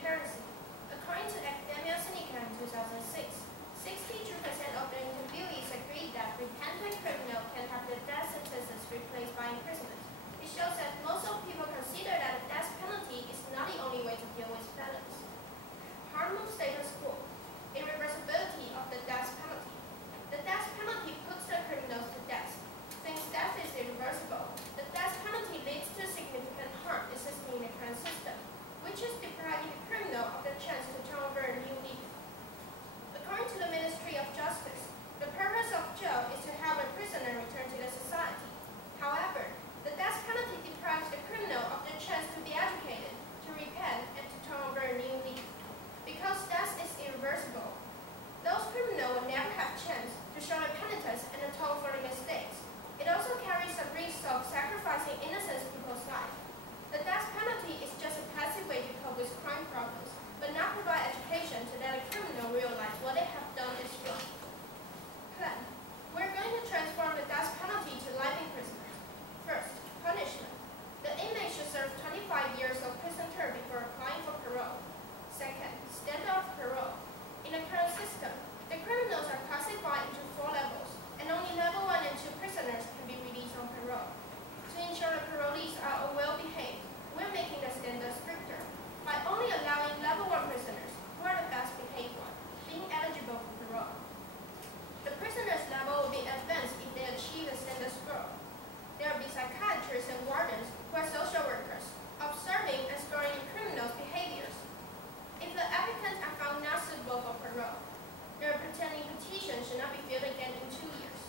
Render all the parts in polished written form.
heresy. According to Academia Sinica in 2006, 62% of the interviewees agreed that repentant criminal can have their death sentences replaced by imprisonment. It shows that most of people consider that the death penalty is not the only way to deal with felons. Harm of status quo. Irreversibility of the death penalty. The death penalty puts the criminals to death. Since death is irreversible, the death penalty leads to significant harm existing in the current system, which is depriving the criminal of the chance to turn over a new leaf. According to the Ministry of Justice, the purpose of jail is to have a prisoner return to the society. However, the death penalty deprives the criminal of the chance to be educated, to repent, and to turn over a new leaf. Because death is irreversible, those criminals will never have a chance to show their penitence and atone for their mistakes. It also carries a risk of sacrificing innocent people's lives. The death penalty is just a passive way to cope with crime problems, but not provide education to let a criminal realize what they have done is wrong. Plan. We're going to transform the death penalty to life imprisonment. First, punishment. The inmate should serve 25 years of prison term before applying for parole. Second, standard of parole. In the current system, the criminals are classified into 4 levels, and only level 1 and 2 prisoners can be released on parole. To ensure the parolees are well-behaved, we're making the standard stricter by only allowing level 1 prisoners, who are the best behaved ones, being eligible for parole. The prisoners' level will be advanced if they achieve the standard score. There will be psychiatrists and wardens, who are social workers, observing and scoring criminals' behaviors. If the applicants are found not suitable for parole, their pretending petition should not be filled again in 2 years.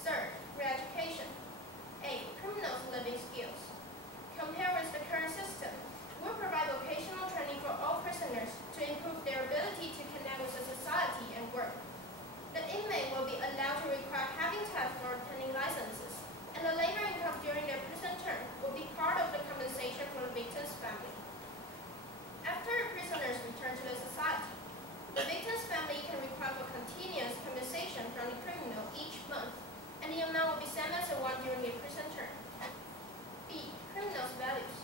Third, re-education. A. Criminals' living skills. Compared with the current system, we'll provide vocational training for all prisoners to improve their ability to connect with the society and work. The inmate will be allowed to require having tests for obtaining licenses, and the labor income during their prison term will be part of the compensation for the victim's family. After prisoners return to the society, the victim's family can require for continuous compensation from the criminal each month, and the amount will be same as the one during their prison term. B. Criminals' values.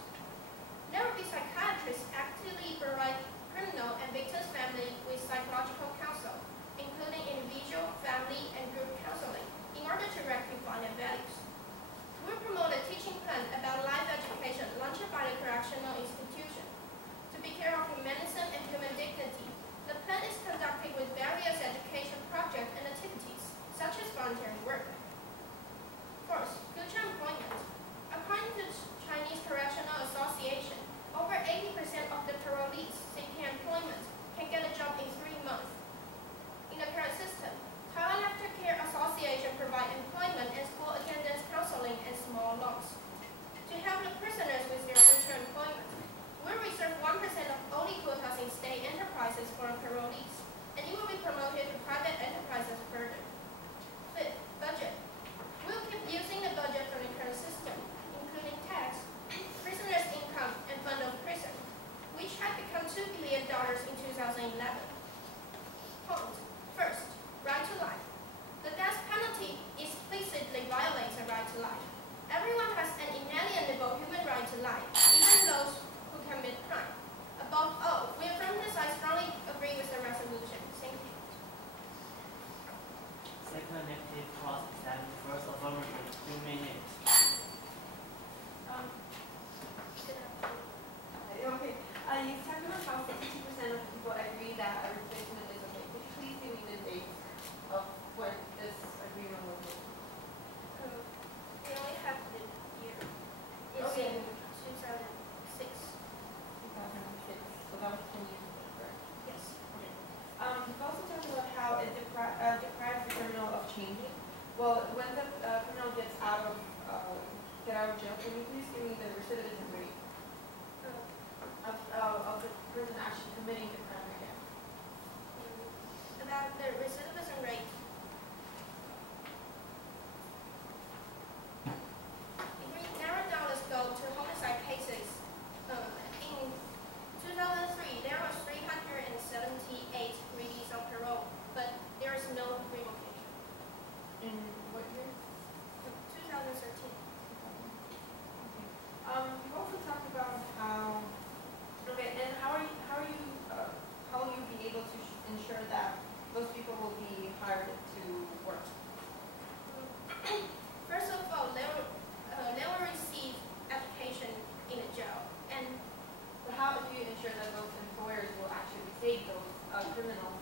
There will be psychiatrists actively provide criminal and victim's family with psychological counsel, including individual, family, and group counseling, in order to rectify their values. We'll promote a teaching plan about life education launched by the correctional institution. To be care of humanism and human dignity, the plan is conducted with various education projects and activities, such as voluntary work. Fourth, future employment. According to the Chinese Correctional Association, over 80% of the parolees seeking employment can get a job in 3 months. In the current system, Thailand Aftercare Association provides employment and school attendance counseling and small loans. To help the prisoners with their future employment, we'll reserve 1% of only quotas in state enterprises for parolees, and it will be promoted to private enterprises further. Fifth, budget. We'll keep using the budget from the current system, including tax, prisoners' income, and fund of prison, which had become $2 billion in 2011. Point. First, right to life. The death penalty explicitly violates the right to life. Everyone has an inalienable human right to life, even those who commit crime. Above all, we affirm this. I strongly agree with the resolution. Thank you. Second negative cross-examine. First affirmative. 2 minutes. Okay. You talked about how 62% of people agree that a replacement is okay. Could you please give me the date of when this agreement was made? We only have the year. It's Okay. in 2006. 2006. So that was 10 years ago, correct? Yes. Okay. You've also talked about how it deprives the criminal of changing. Well, when the criminal gets out of jail, can you please give me the recidivism rate of the ensure that those employers will actually take those criminals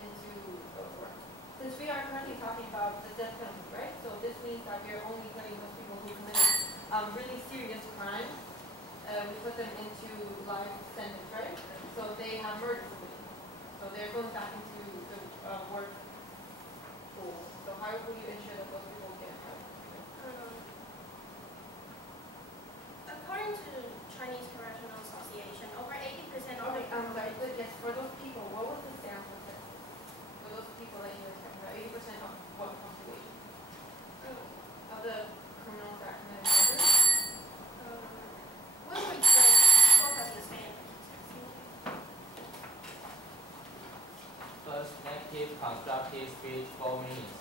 into those work? Since we are currently talking about the death penalty, right? So this means that we are only putting those people who committed really serious crimes. We put them into life sentence, right? So they have murder convictions. So they're going back into the work pool. So how will you ensure that those people get out? According to Chinese Correctional Association, over 80% of Okay, I'm sorry, but yes, for those people, what was the sample test? For those people that you were talking about, 80% of what population? Of the criminals that committed murder? when we focus the standard. First, negative constructive speech 4 minutes.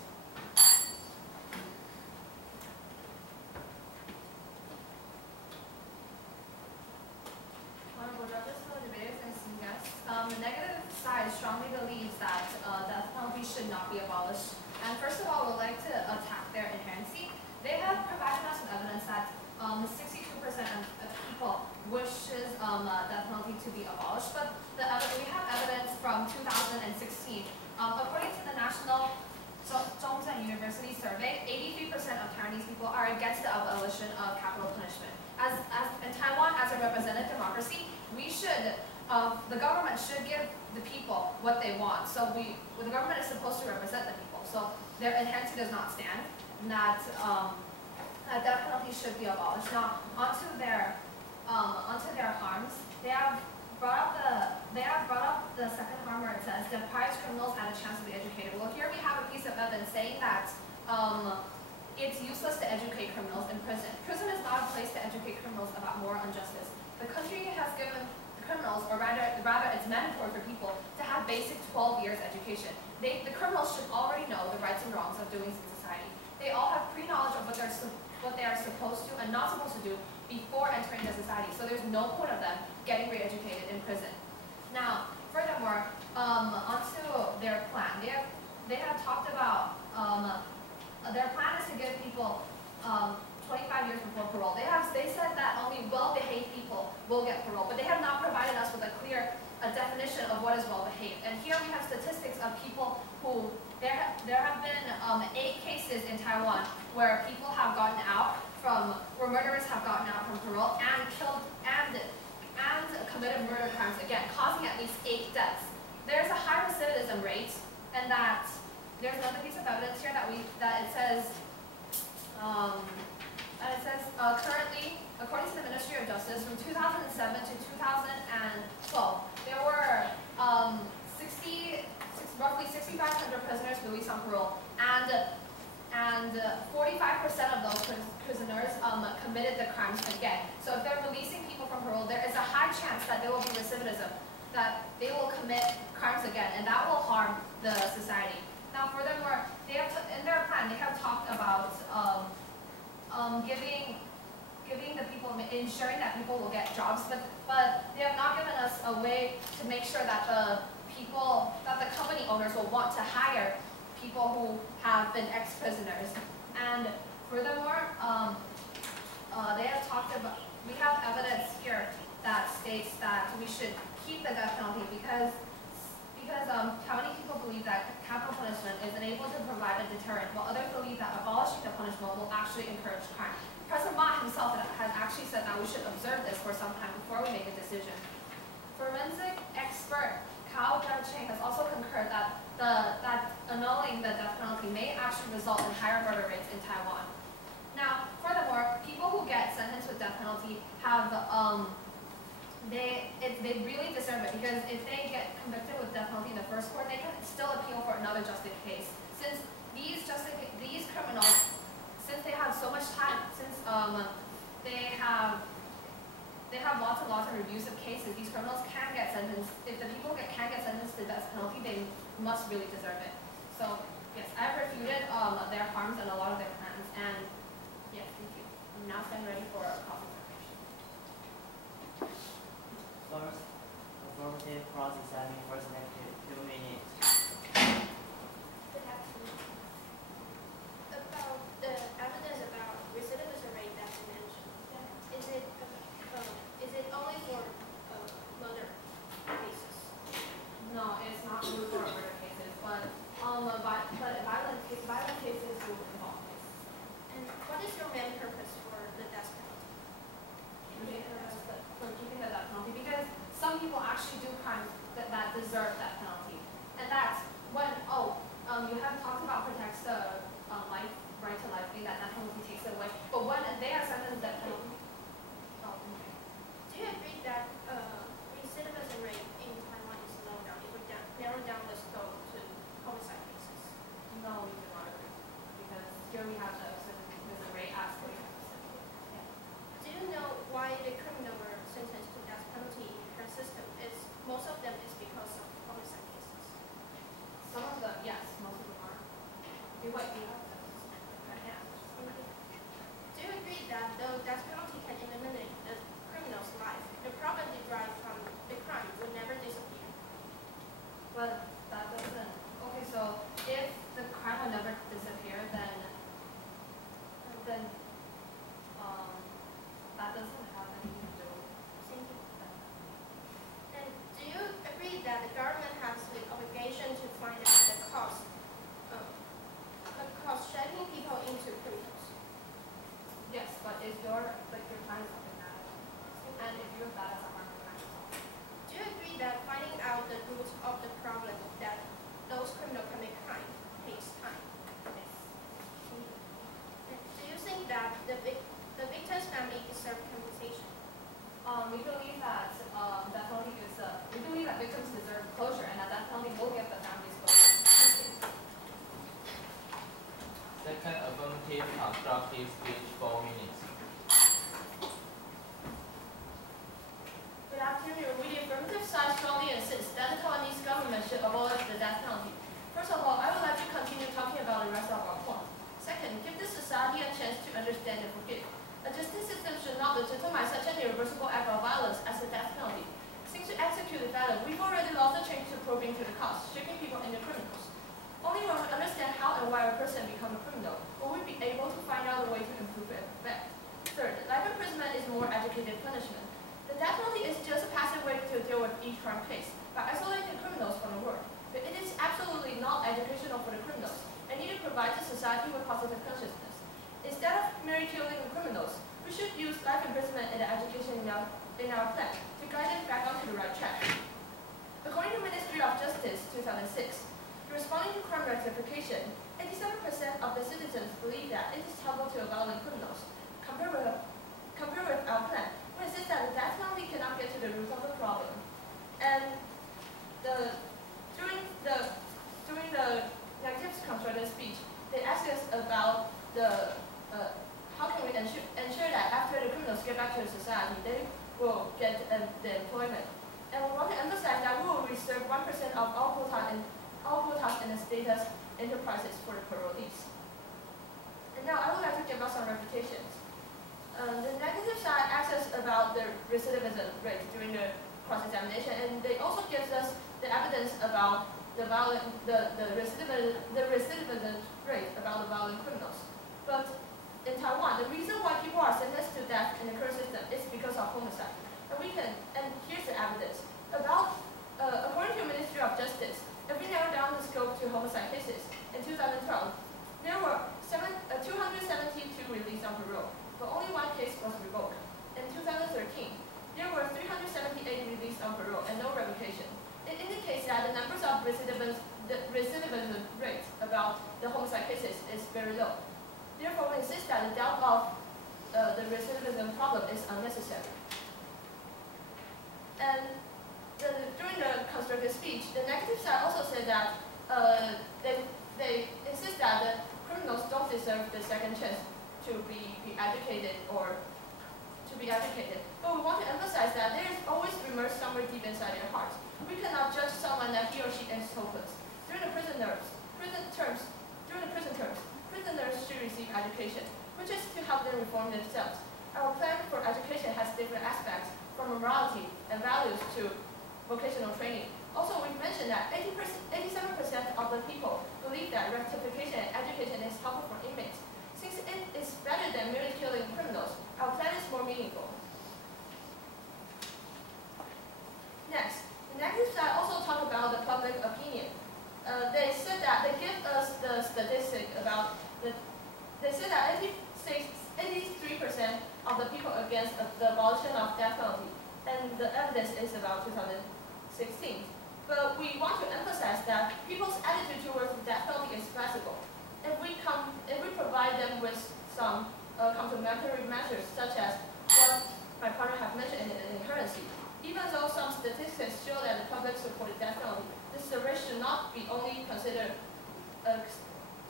Honorable judges, fellow debaters, and esteemed guests. The negative side strongly believes that death penalty should not be abolished. And first of all, we'd like to attack their inherency. They have provided us with evidence that 62% of people wishes death penalty to be abolished, but we have evidence from 2016. According to the National Zhongzhen University survey, 83% of Taiwanese people are against the abolition of capital punishment. As in Taiwan, as a representative democracy, we should, the government should give the people what they want. So the government is supposed to represent the people. So their inherency does not stand, and that death penalty should be abolished. Now, onto their harms, they have brought up the second harm where it says deprives criminals had a chance to be educated. Well, here we have a piece of evidence saying that it's useless to educate criminals in prison. Prison is not a place to educate criminals about moral injustice. The country has given criminals, or rather it's mandatory for people to have basic 12 years education. The criminals should already know the rights and wrongs of doing in society. They all have pre-knowledge of what they are supposed to and not supposed to do before entering the society. So there's no point of them getting re-educated in prison. Now, furthermore, onto their plan. They have talked about their plan is to give people 25 years before parole. They said that only well-behaved people will get parole, but they have not provided us with a clear definition of what is well-behaved. And here we have statistics of people who there have been 8 cases in Taiwan where people have gotten out where murderers have gotten out from parole and killed and committed murder crimes again, causing at least 8 deaths. There's a high recidivism rate, and that there's another piece of evidence here that it says currently, according to the Ministry of Justice, from 2007 to 2012, there were roughly 6,500 prisoners released on parole, and 45% of those prisoners committed the crimes again. So if they're releasing people from parole, there is a high chance that there will be recidivism, that they will commit crimes again, and that will harm the society. Now, furthermore, in their plan, they have talked about giving the people, ensuring that people will get jobs, but they have not given us a way to make sure that the company owners will want to hire people who have been ex-prisoners. And furthermore, they have talked about, we have evidence here that states that we should keep the death penalty because Taiwanese people believe that capital punishment is unable to provide a deterrent, while others believe that abolishing the punishment will actually encourage crime. President Ma himself has actually said that we should observe this for some time before we make a decision. Forensic expert Cao Cheng has also concurred that annulling the death penalty may actually result in higher murder rates in Taiwan. Now, furthermore, people who get sentenced with death penalty have they really deserve it, because if they get convicted with death penalty in the first court, they can still appeal for another justice case. Since these criminals, since they have so much time, since they have lots and lots of reviews of cases, these criminals can get sentenced. If the people can get sentenced to death penalty, they must really deserve it. So yes, I've refuted their harms and a lot of their plans, and yes, thank you. I'm now standing ready for a coffee. First, affirmative cross-examining first negative 2 minutes. Good afternoon. About the evidence about recidivism rate that you mentioned, is it only for murder? actually do crimes that deserve that penalty. And that's when, you have talked about protects the right to life, being that penalty takes it away. But when they are sentenced that penalty, Do you agree that recidivism rate in Taiwan is low now? It would narrow down the scope to homicide cases. no, we do not agree. Because here we have the rate as 45%. Do you know why the criminal were sentenced to death penalty in her system? Most of them is because of homicide cases. Some of them, yes, most of them are. Do what you have Yeah. Do you agree that though death penalty can eliminate a criminal's life, the problem derived from the crime would never disappear? But that doesn't, okay, so if the crime will never disappear, then that doesn't have anything to do with Thank you. And do you agree that the government has the obligation to find out the cost shaping people into criminals? Yes, but if your plan is something that, and if you have that as a harmful crime, Do you agree that finding out the root of the problem that those criminals commit crime takes time? yes. And do you think that the victim's family deserve compensation? We believe that that penalty gives we believe that victims deserve closure, and that penalty will give the families closure. Second affirmative constructive speech 4 minutes. Good afternoon. We, the affirmative side, strongly insist that the Taiwanese government should abolish the death penalty. First of all, I would like to continue talking about the rest of our point. Second, give the society a chance to understand and forgive. A justice system should not legitimize such an irreversible act of violence as the death penalty. Since to execute the felon, we've already lost the chance to probing to the cause, shaping people into criminals. Only when we understand how and why a person becomes a criminal will we be able to find out a way to improve and prevent. Third, life imprisonment is more educated punishment. The death penalty is just a passive way to deal with each crime case by isolating criminals from the world. But it is absolutely not educational for the criminals, and neither provides the society with positive consciousness. Instead of merely killing the criminals, we should use life imprisonment and education in our plan to guide them back onto the right track. According to Ministry of Justice 2006, responding to crime rectification, 87% of the citizens believe that it is helpful to abolish criminals. Compared with our plan, we insist that the death penalty cannot get to the root of the problem. And during the negative constructive speech, they asked us about how can we ensure that after the criminals get back to the society, they will get the employment. And we want to emphasize that we will reserve 1% of all quotas in the status enterprises for the parolees. And now I would like to give us some reputations. The negative side asks us about the recidivism rate during the cross-examination, and they also gives us the evidence about the recidivism rate about the violent criminals. But in Taiwan, the reason why people are sentenced to death in the current system is because of homicide. And here's the evidence. According to the Ministry of Justice, if we narrow down the scope to homicide cases, in 2012, there were 272 released on parole, but only one case was revoked. In 2013, there were 378 released on parole and no revocation. It indicates that the numbers of recidivism rates about the homicide cases is very low. Therefore, we insist that the doubt of the recidivism problem is unnecessary. And during the constructive speech, the negative side also said that they insist that the criminals don't deserve the second chance to be educated or to be educated. But we want to emphasize that there is always remorse somewhere deep inside their hearts. We cannot judge someone that he or she is hopeless. During the prison terms, prisoners should receive education, which is to help them reform themselves. Our plan for education has different aspects, from morality and values to vocational training. Also, we've mentioned that 87% of the people believe that rectification and education is helpful for inmates. Since it is better than merely killing criminals, our plan is more meaningful. Next, the negative side also talk about the public opinion. They said that they give us the statistic about they said that 83% of the people against the abolition of death penalty, and the evidence is about 2013. 16. But we want to emphasize that people's attitude towards the death penalty is flexible. If we provide them with some complementary measures, such as what my partner have mentioned in inherency, even though some statistics show that the public support the death penalty, this risk should not be only considered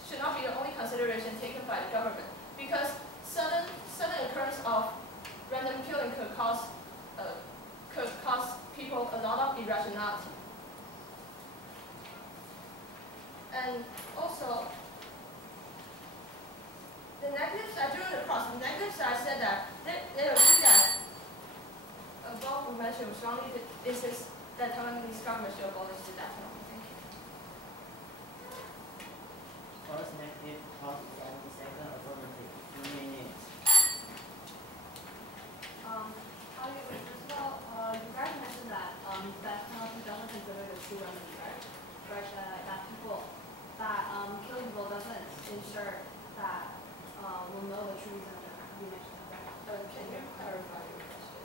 should not be the only consideration taken by the government, because sudden occurrence of random killing could cause people a lot of irrationality. And also, the negative side, during the cross, the negative side said that they agree that both measures strongly insist that Taiwanese government should abolish the death penalty. Thank you. First negative, cross, and the second affirmative. 2 minutes. First of all, you guys mentioned that death penalty doesn't consider the true remedy, right? Right, that people that killing people doesn't ensure that we'll know the true reason of the crime. You mentioned that. Can you clarify your question?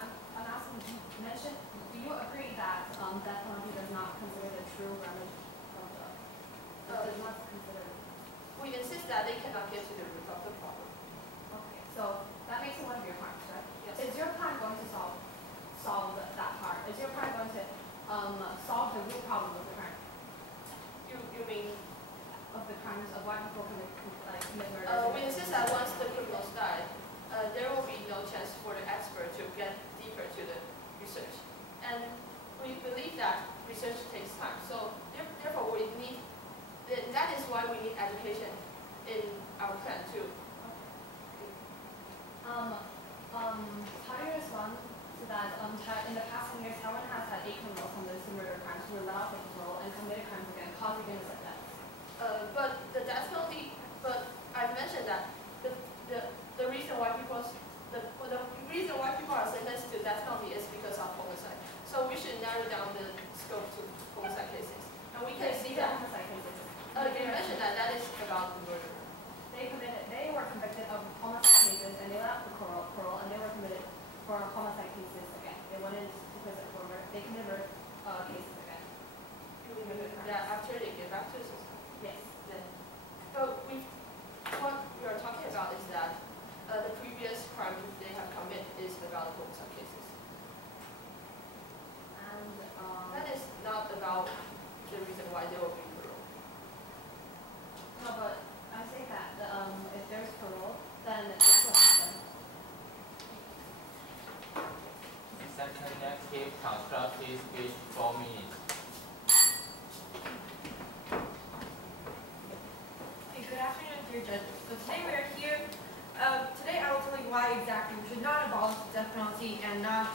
I'm asking, you mentioned, do you agree that death penalty does not consider the true remedy of the, does not consider? We insist that they cannot get to the root of the problem. Okay, so that makes it one of your parts, right? Yes. Is your plan going to solve that part? Is your plan going to solve the root problem of the crime? You mean? Of the crimes of why people commit murder? We insist that once the criminals die, there will be no chance for the expert to get deeper to the research. And we believe that research takes time. So therefore we need, that is why we need education in our plan too. How do you respond to that? In the past 10 years, Taiwan has had 8 criminals committed murder crimes who were let off with parole and committed crimes again, causing innocent deaths. But the death penalty, but I've mentioned that the reason why people are sentenced to death penalty is because of homicide. So we should narrow down the scope to homicide cases. And we can see that. You mentioned that is about the murder. They were convicted of homicide cases and they let off the parole and they were committed for homicide cases again. They went into prison for murder. They committed cases again. That after they get back to society. Yes. Then, but what we are talking about is that the previous crime they have committed is about homicide cases. And that is not about the reason why they will be parole. No, but I say that if there's parole, then this will happen. Second negative, constructive speech, 4 minutes. Good afternoon, dear judges. So today we are here. Today I will tell you why exactly we should not abolish the death penalty and not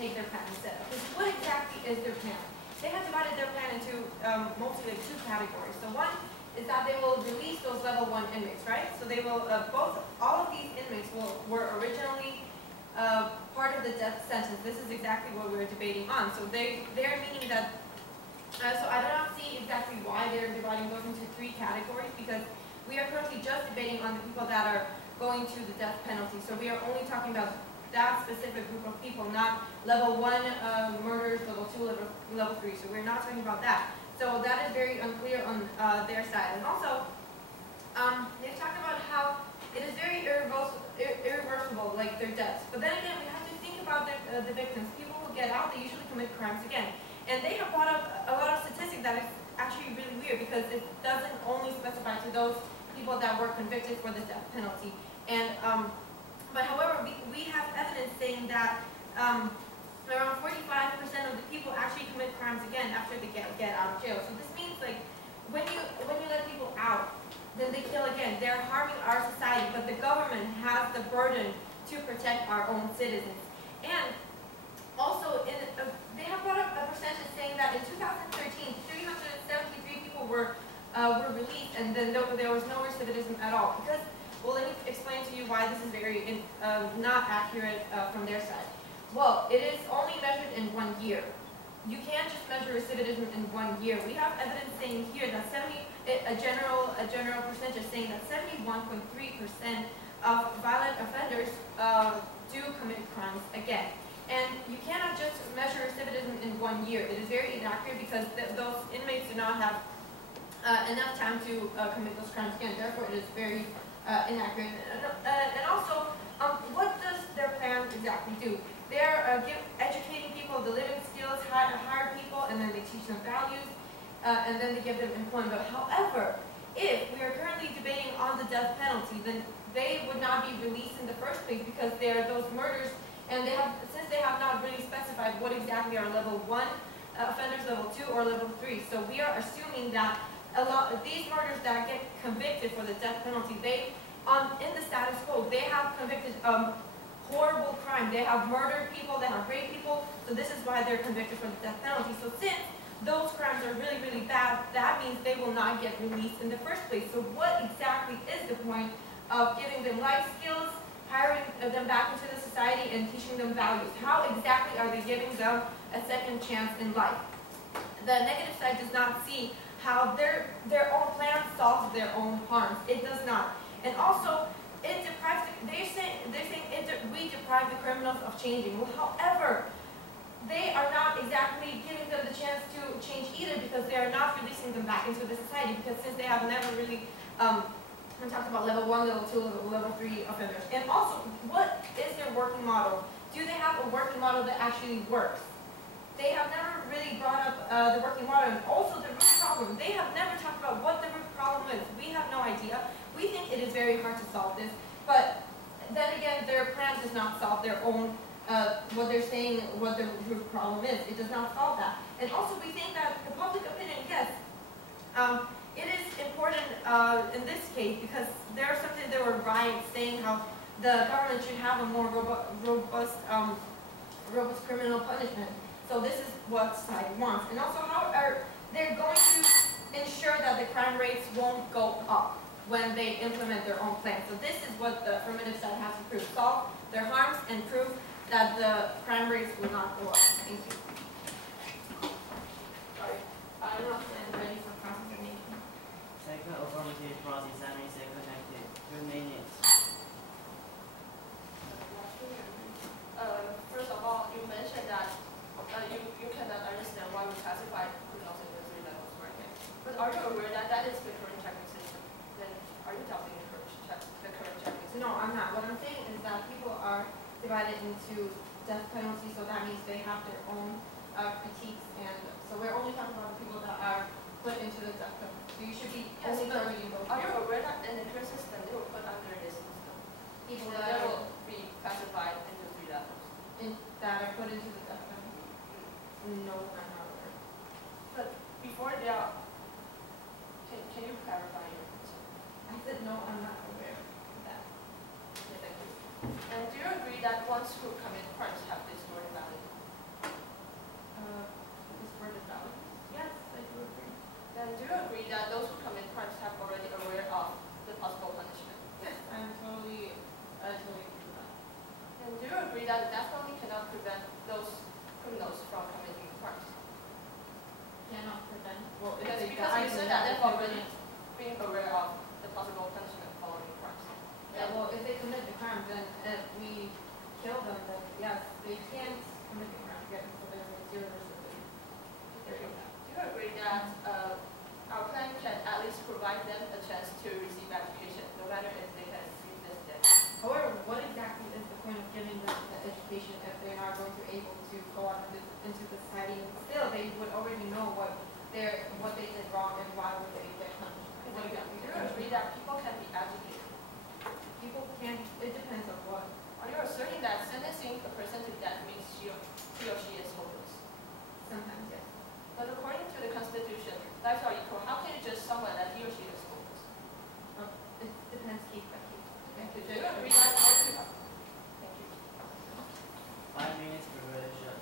take their plan instead. Because what exactly is their plan? They have divided their plan into mostly like 2 categories. So one is that they will release those level 1 inmates, right? So they will all of these inmates were originally part of the death sentence. This is exactly what we're debating on. So they're meaning that. So I do not see exactly why they're dividing those into 3 categories, because we are currently just debating on the people that are going to the death penalty. So we are only talking about that specific group of people, not level 1 murders, level 2, level 3. So we're not talking about that. So that is very unclear on their side. And also, they've talked about how it is very irreversible, like their deaths. But then again, we have to think about the victims. People who get out, they usually commit crimes again. And they have brought up a lot of statistics that is actually really weird, because it doesn't only specify to those people that were convicted for the death penalty. And but however, we have evidence saying that around 45% of the people actually commit crimes again after they get out of jail. So this means, like, when you let people out, then they kill again. They're harming our society, but the government has the burden to protect our own citizens. And also, they have brought up a percentage saying that in 2013, 373 people were released, and then there was no recidivism at all. Because, well, let me explain to you why this is very not accurate from their side. Well, it is only measured in 1 year. You can't just measure recidivism in 1 year. We have evidence saying here that a general percentage saying that 71.3% of violent offenders do commit crimes again. And you cannot just measure recidivism 1 year. It is very inaccurate because those inmates do not have enough time to commit those crimes again. Therefore, it is very inaccurate. And also, what does their plan exactly do? They're educating people the living skills, hire people, and then they teach them values, and then they give them employment. However, if we are currently debating on the death penalty, then they would not be released in the first place because they are those murders, and since they have not really specified what exactly are level 1 offenders, level 2, or level 3. So we are assuming that a lot of these murders that get convicted for the death penalty, in the status quo, they have convicted horrible crime. They have murdered people, they have raped people, so this is why they're convicted for the death penalty. So since those crimes are really, really bad, that means they will not get released in the first place. So what exactly is the point of giving them life skills, hiring them back into the society, and teaching them values? How exactly are they giving them a second chance in life? The negative side does not see how their own plan solves their own harms. It does not. And also, it deprives, they're saying we deprive the criminals of changing. Well, however, they are not exactly giving them the chance to change either, because they are not releasing them back into the society, because since they have never really we talked about level 1, level 2, level 3 offenders. And also, what is their working model? Do they have a working model that actually works? They have never really brought up the working model, and also the root problem. They have never talked about what the root problem is. We have no idea. We think it is very hard to solve this, but then again, their plan does not solve their own, what they're saying, what the root problem is. It does not solve that. And also, we think that the public opinion, yes, it is important in this case, because there were riots saying how the government should have a more robust criminal punishment. So this is what society wants. And also, how are they going to ensure that the crime rates won't go up when they implement their own plan? So this is what the affirmative side has to prove: solve their harms and prove that the crime rates will not go up. Thank you. I'm not ready for cross-examination. Second affirmative, cross-examination connected. Remainings. First of all, you mentioned that you cannot understand why we classify criminals into 3 levels, right? But are you aware that that is the current checking system? Then are you doubting the current checking system? No, I'm not. What I'm saying is that people are divided into death penalty, so that means they have their own critiques, and so we're only talking about the people that are put into the death penalty. So you should be only targeting those. Are you aware that in the current system they will put under this system? People So they will be classified into 3 levels. that are put into the death penalty? No, I'm not aware. But before they are, can you clarify your answer? I said no, I'm not aware of that. Okay, thank you. And do you agree that once who commit crimes have distorted value? Distorted value? Yes, I do agree. Then do you agree that those who commit crimes have already aware of the possible punishment? Yes, I totally agree with that. And do you agree that the death penalty cannot prevent those criminals from committing crimes? Cannot prevent. Well, if Because they you said that they've already commit- been aware of the possible punishment following crimes. Yeah, well, if they commit the crime, then if we kill them, then yes, they can't commit the crime again, so there's a zero recidivism. There you go. Do you agree that our plan can at least provide them a chance to receive education, no matter if they can receive this debt? However, what exactly is the point of giving them the education if they're not going to be able to go out into the society? And still, they would already know what they did wrong and why would they get punished. What exactly? Do you agree that people can be educated? People can't. It depends on what. Are you asserting that sentencing a person to death means he or she is hopeless? Sometimes, yes. But according to the Constitution, lives are equal. How can you judge someone that he or she is hopeless? It depends case by case. Do you agree that most people? Thank you. 5 minutes preparation.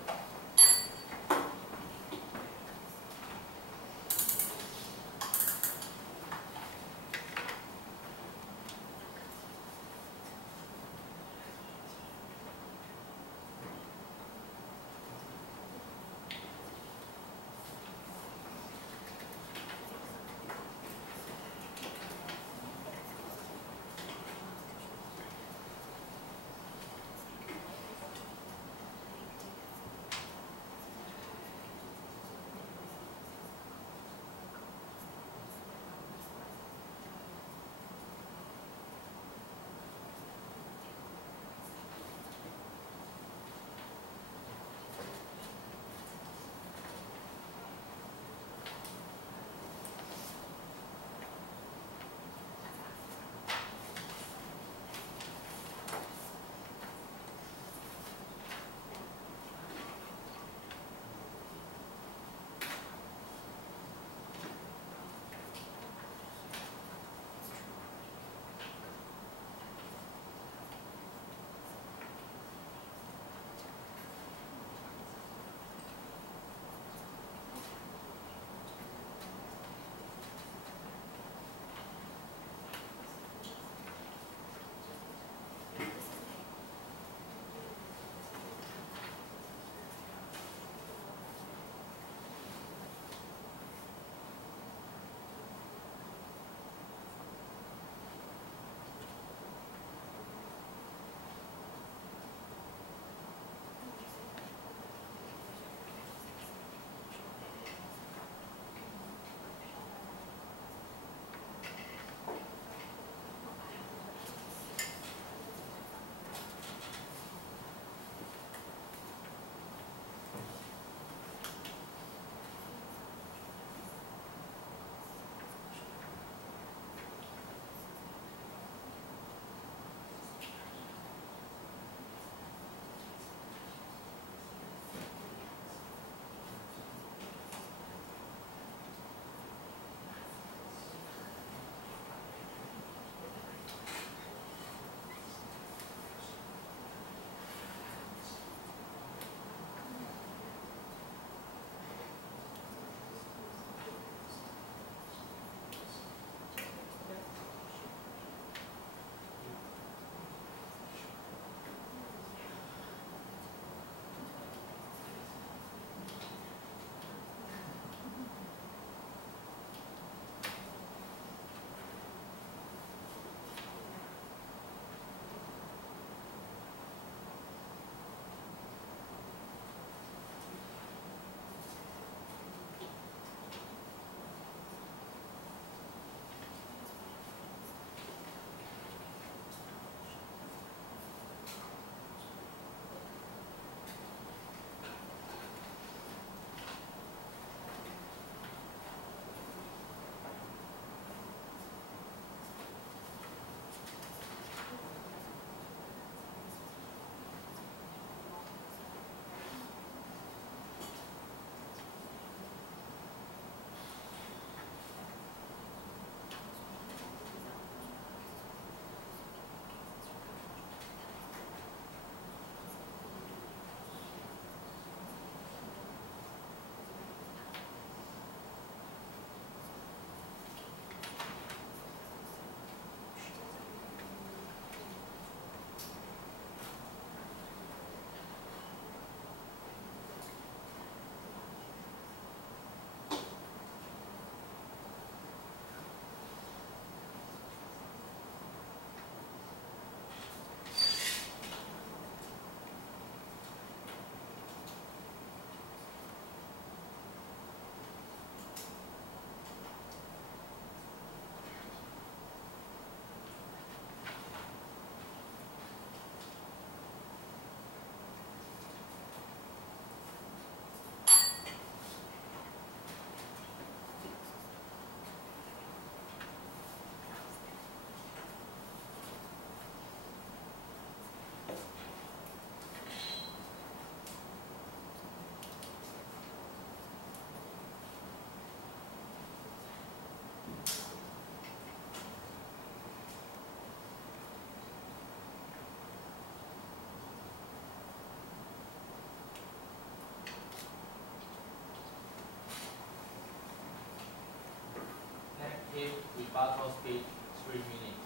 Affirmative rebuttal speech, 3 minutes.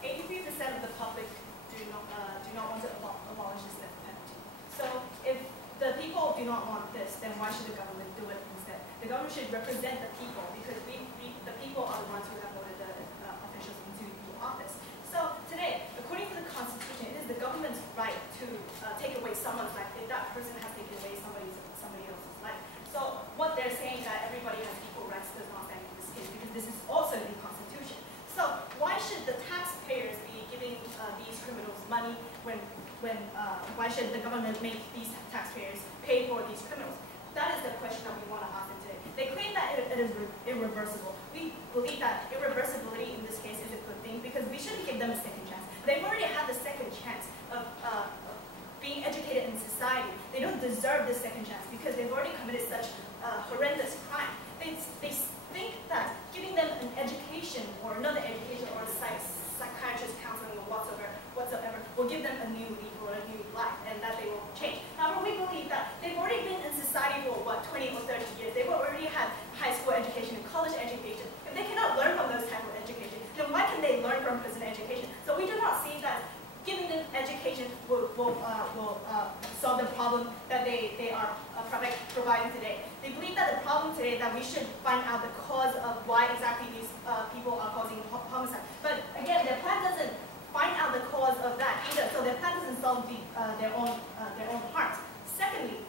83% of the public do not want to abolish this death penalty. So if the people do not want this, then why should the government do it instead? The government should represent the people because the people are the ones who have voted the officials into the office. So today, according to the Constitution, it is the government's right to take away someone's life if that person has taken away somebody else's life. So what they're saying that everybody has equal rights does not stand in this case because this is also in the Constitution. So why should the taxpayers be giving these criminals money why should the government make these taxpayers pay for these criminals? That is the question that we want to ask them today. They claim that it is irreversible. We believe that irreversibility in this case is a good thing because we shouldn't give them a second chance. They've already had the second chance of being educated in society. They don't deserve this second chance because they've already committed such horrendous crime. They think that giving them an education or another education or a psychiatrist counseling or whatsoever will give them a new leaf or a new life and that they will change. However, we believe that they've already been in society for 20 or 30 years. They've already had high school education and college education. If they cannot learn from those type of education, then why can they learn from prison education? So we do not see that giving them education will solve the problem that they are providing today. They believe that the problem today that we should find out the cause of why exactly these people are causing homicide. But again, their plan doesn't find out the cause of that either. So their plan doesn't solve their own harms. Secondly,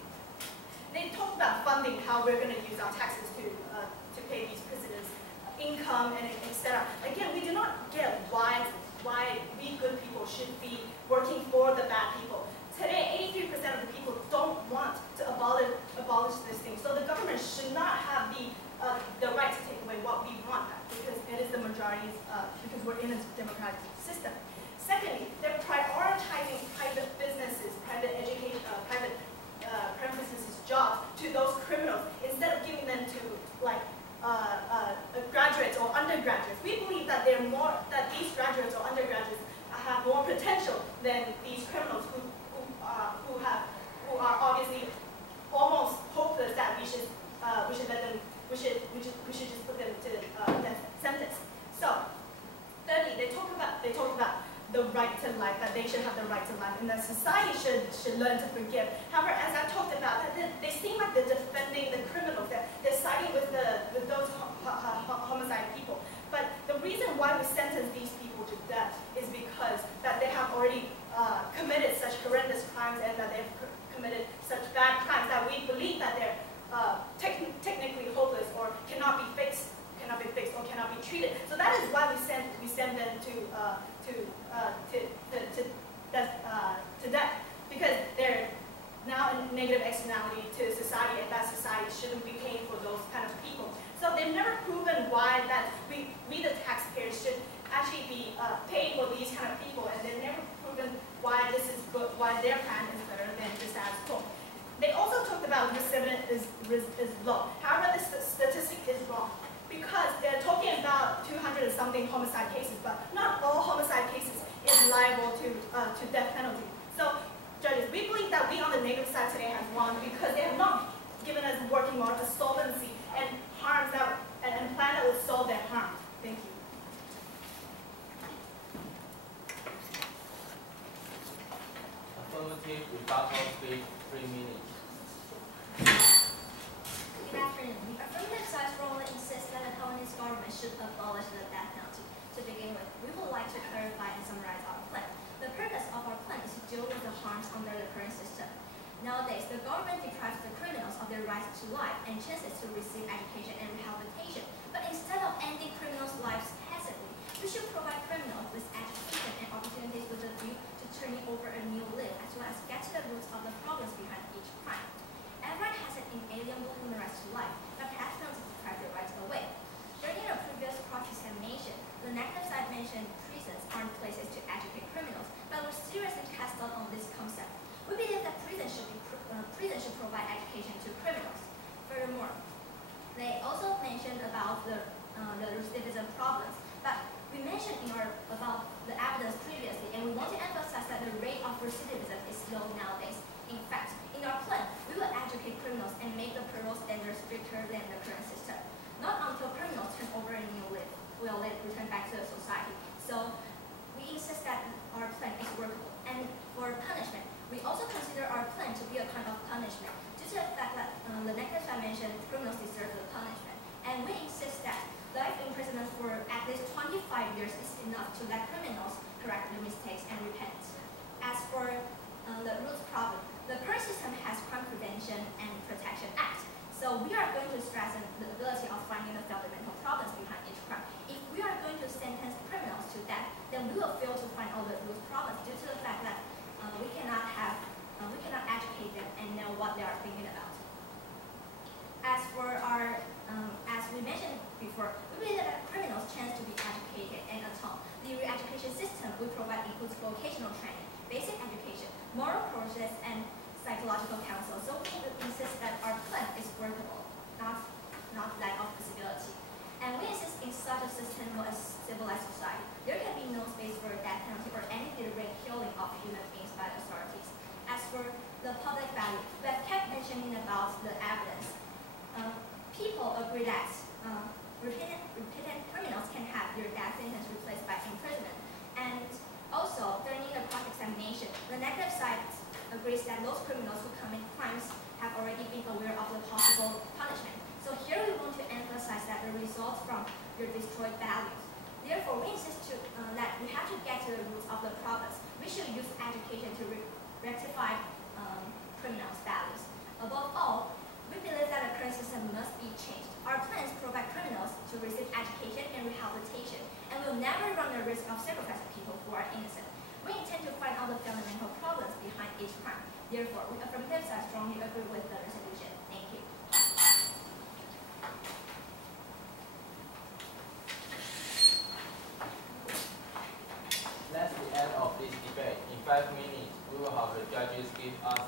they talk about funding, how we're going to use our taxes to pay these prisoners income and etc. Again, we do not get why we good people should be working for the bad people. Today, 83% of the people don't want to abolish this thing. So the government should not have the right to take away what we want because it is the majority's, because we're in a democratic system. Secondly, they're prioritizing private businesses, private education, private businesses' jobs to those criminals instead of giving them to graduates or undergraduates. We believe that these graduates or undergraduates have more potential than these criminals who are obviously almost hopeless that we should just put them to death sentence. So, thirdly, they talk about the right to life, that they should have the right to life, and that society should learn to forgive. However, as I talked about, they seem like they're defending the criminals, that they're siding with those homicide people. But the reason why we sentence these people to death is because that they have already committed such horrendous crimes and that they've committed such bad crimes that we believe that they're technically hopeless or cannot be fixed or cannot be treated. So that is why we send them to death, because they're now a negative externality to society, and that society shouldn't be paying for those kind of people. So they've never proven why that we the taxpayers should actually be paying for these kind of people, and they've never proven why this is good, why their plan is better than the status quo. They also talked about recidivist is low. However, this statistic is wrong because they're talking about 200 and something homicide cases, but not all homicide cases is liable to death penalty. So, judges, we believe that we on the negative side today have won because they have not given us working on a solvency and harms that and a plan that would solve their harm. Thank you. Affirmative rebuttal speech, 3 minutes. Good afternoon. The affirmative side strongly insists that the Taiwanese government should abolish the death penalty. To begin with, we would like to clarify and summarize our plan. The purpose of our plan is to deal with the harms under the current system. Nowadays, the government deprives the criminals of their rights to life and chances to receive education and rehabilitation. But instead of ending criminals' lives passively, we should provide criminals with education and opportunities with a view to turning over a new leaf, as well as get to the roots of the problems behind each crime. Everyone has an inalienable human right to life, but death penalty deprives their rights away. During a previous cross-examination, the negative side mentioned prisons aren't places to educate criminals, but we seriously cast doubt on this concept. We believe that prison should provide education to criminals. Furthermore, they also mentioned about the recidivism problems, but we mentioned about the evidence previously, and we want to emphasize that the rate of recidivism is low nowadays. In fact, in our plan, we will educate criminals and make the parole standards stricter than the current system. Not until criminals turn over a new leaf will they return back to the society. So we insist that our plan is workable. And for punishment, we also consider our plan to be a kind of punishment due to the fact that the negatives I mentioned, criminals deserve the punishment. And we insist that life imprisonment for at least 25 years is enough to let criminals correct their mistakes and repent. As for the root problem, the current system has Crime Prevention and Protection Act. So we are going to stress the ability of finding the fundamental problems behind each crime. If we are going to sentence criminals to death, then we will fail to find all the root problems due to the fact that we cannot educate them and know what they are thinking about. As for our, as we mentioned before, we believe that criminals' chance to be educated and atone. The re-education system we provide includes vocational training, basic education, moral process, and psychological counsel. So we insist that our plan is workable, not lack of possibility. And we insist in such a sustainable and civilized society. There can be no space for a death penalty or any deliberate killing of human beings by the authorities. As for the public value, we have kept mentioning about the evidence. People agree that repeated criminals can have their death sentence replaced by imprisonment. And also, during the cross-examination, the negative side agrees that those criminals who commit crimes have already been aware of the possible punishment. So here we want to emphasize that the results from your destroyed values. Therefore, we insist that we have to get to the roots of the problems. We should use education to rectify criminals' values. Above all, we believe that the current system must be changed. Our plans provide criminals to receive education and rehabilitation, and will never run the risk of sacrificing people who are innocent. We intend to find out the fundamental problems behind each crime. Therefore, we affirmatives strongly agree with the resolution. Thank you. That's the end of this debate. In 5 minutes, we will have the judges give us